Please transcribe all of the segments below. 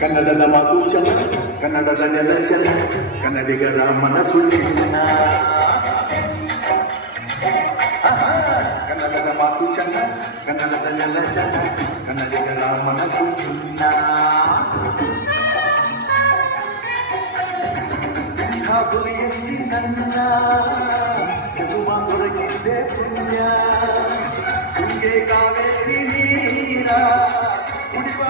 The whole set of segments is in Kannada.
ಕನ್ನಡದ ಮಾತು ಚೆನ್ನ, ಕನ್ನಡದ ನೆಲ ಚೆನ್ನ, ಕನ್ನಡಿಗರ ಮನಸ್ಸು ಚಿನ್ನ. ಕನ್ನಡದ ಮಾತು ಚೆನ್ನ, ಕನ್ನಡದ ನೆಲ ಚೆನ್ನ, ಕನ್ನಡಿಗರ ಮನಸ್ಸು ಚಿನ್ನ. ಗುರಿಯಲ್ಲಿ ನನ್ನ ಸಿಗುವ ದೊರಕಿದ್ದೆ ಪುಣ್ಯ, ತುಂಗೆ ಕಾವೇರಿ ನೀರ ಕುಡಿವ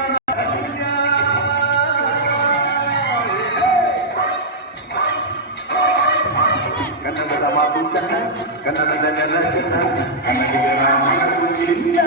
ಕನ್ನಡದ ಮಾತು ಚೆನ್ನ, ಕನ್ನಡದ ನೆಲ ಚೆನ್ನ, ಕನ್ನಡಿಗರ ಮನಸ್ಸು ಚಿನ್ನ.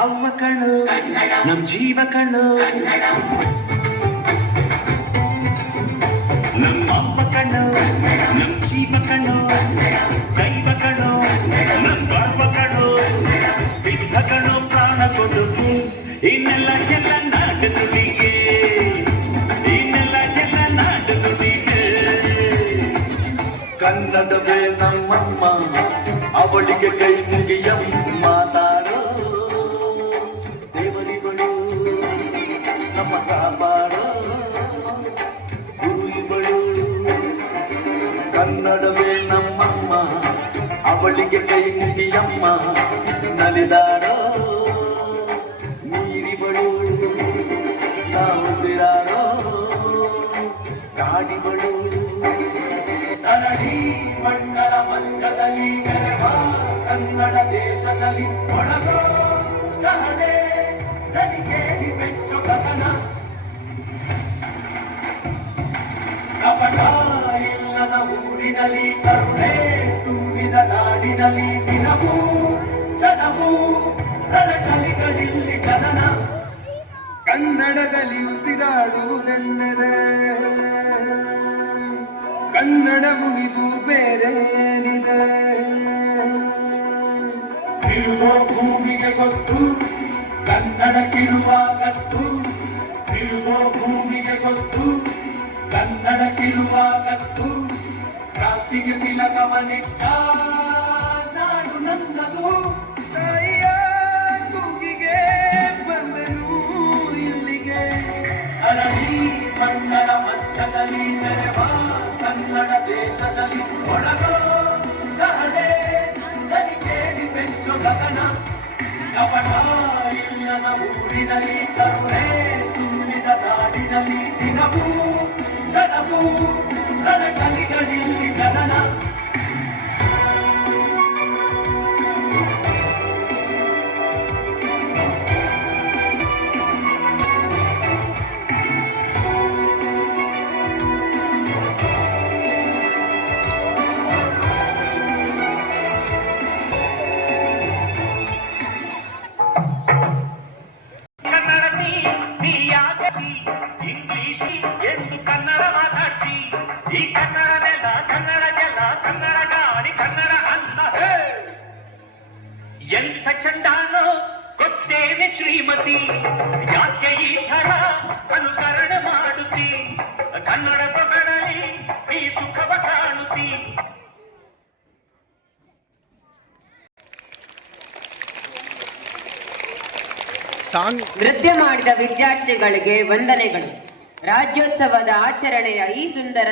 ಅವ್ವ ಕಣ್ಣು ನಮ್ ಜೀವ ಕಣ್ಣು, ನಮ್ಮ ಅವ್ವ ಕಣ್ಣು ನಮ್ ಜೀವ ಕಣ್ಣು, ದೈವ ಕಣ್ಣು ನಮ್ ಗರ್ವ ಕಣ್ಣು, ಸಿದ್ಧ ಕಣ್ಣು ಪ್ರಾಣ ಕೊಡುಗೆ, ಇನ್ನೆಲ್ಲ ಎಲ್ಲ ನಾಡು ನುಡಿಗೆ, ಇನ್ನೆಲ್ಲ ಎಲ್ಲ ನಾಡು ನುಡಿಗೆ. ಕನ್ನಡವೇ ನಮ್ಮಮ್ಮ, ಅವಳಿಗೆ ಕೈ ಮುಗಿಯಮ್ಮ ತಾರೋ, ದೇವರಿಗಳು ನಮ್ಮ ಕಾಪಾಡೋ ಗುರುಗಳು. ಕನ್ನಡವೇ ನಮ್ಮಮ್ಮ, ಅವಳಿಗೆ ಕೈ ಮುಗಿಯಮ್ಮ ನಲಿದಾಡೋ ನೀರಿಗಳು, ಉಸಿರಾಡೋ ಗಾಡಿಗಳು. ಧರಣಿ ಮಂಡಲ ಮಧ್ಯದಲ್ಲಿ ಮೆರೆವ ಕನ್ನಡ ದೇಶದಲ್ಲಿ ಒಳಗೋ ಕಹಳೆ ದನಿ ಕೇಳಿ ಬೆಚ್ಚು ಗಗನ. ಕಪಟ ಇಲ್ಲದ ಊರಿನಲ್ಲಿ ಕರುಣೆ ತುಂಬಿದ ನಾಡಿನಲ್ಲಿ ದಿನವೂ ಜನವೂ ರಣಕಲಿಗಳಿಲ್ಲಿ ಜನನ. ಕನ್ನಡದಲ್ಲಿ ಉಸಿರಾಡುವುದೆಂದರೆ ಕನ್ನಡ ಮುಗಿದು ಬೇರೆ ಏನಿದೆ. ಇರುವ ಭೂಮಿಗೆ ಗೊತ್ತು ಕನ್ನಡಕ್ಕಿರುವಾಗತ್ತು, ಇರುವ ಭೂಮಿಗೆ ಗೊತ್ತು ಕನ್ನಡಕ್ಕಿರುವಾಗತ್ತು. ಕ್ರಾಂತಿಗೆ ತಿಲಕವನಿಟ್ಟ ನಾಡು ನನ್ನದು, ತಾಯಿಯ ಕೂಗಿಗೆ ಬಂದನು ಇಲ್ಲಿಗೆ. ಅರಳಿ ಮಣ್ಣರ ಮಧ್ಯದಲ್ಲಿ ಮೆರೆವ ಕನ್ನಡ ದೇಶದಲ್ಲಿ ಒಳಗೋ ಕಹಳೆ ದನಿ ಕೇಳಿ ಬೆಚ್ಚು ಗಗನ. ಕಪಟ ಇಲ್ಲದ ಊರಿನಲ್ಲಿ ಕರುಣೆ ತುಂಬಿದ ನಾಡಿನಲ್ಲಿ ದಿನವೂ ಜನವೂ ರಣಕಲಿಗಳಿಲ್ಲಿ ಜನನ. ಇಂಗ್ಲಿಷ್ ಎಂದು ಕನ್ನಡ ಮಾತಾಡ್ತಿ, ಈ ಕನ್ನಡ ನೆಲ ಕನ್ನಡ ಜಲ ಕನ್ನಡ ಗಾಳಿ ಕನ್ನಡ ಅನ್ನ. ಎಂಥ ಚಂಡಾನೋ ಗೊತ್ತೇನೆ ಶ್ರೀಮತಿ, ಯಾಕೆ ಈ ಥರ ಅನುಕರಣೆ ಮಾಡುತ್ತಿ, ಕನ್ನಡ ಸೊಗಡಲಿ ಈ ಸುಖವ ಕಾಣುತ್ತಿ. ನೃತ್ಯ ಮಾಡಿದ ವಿದ್ಯಾರ್ಥಿಗಳಿಗೆ ವಂದನೆಗಳು. ರಾಜ್ಯೋತ್ಸವದ ಆಚರಣೆಯ ಈ ಸುಂದರ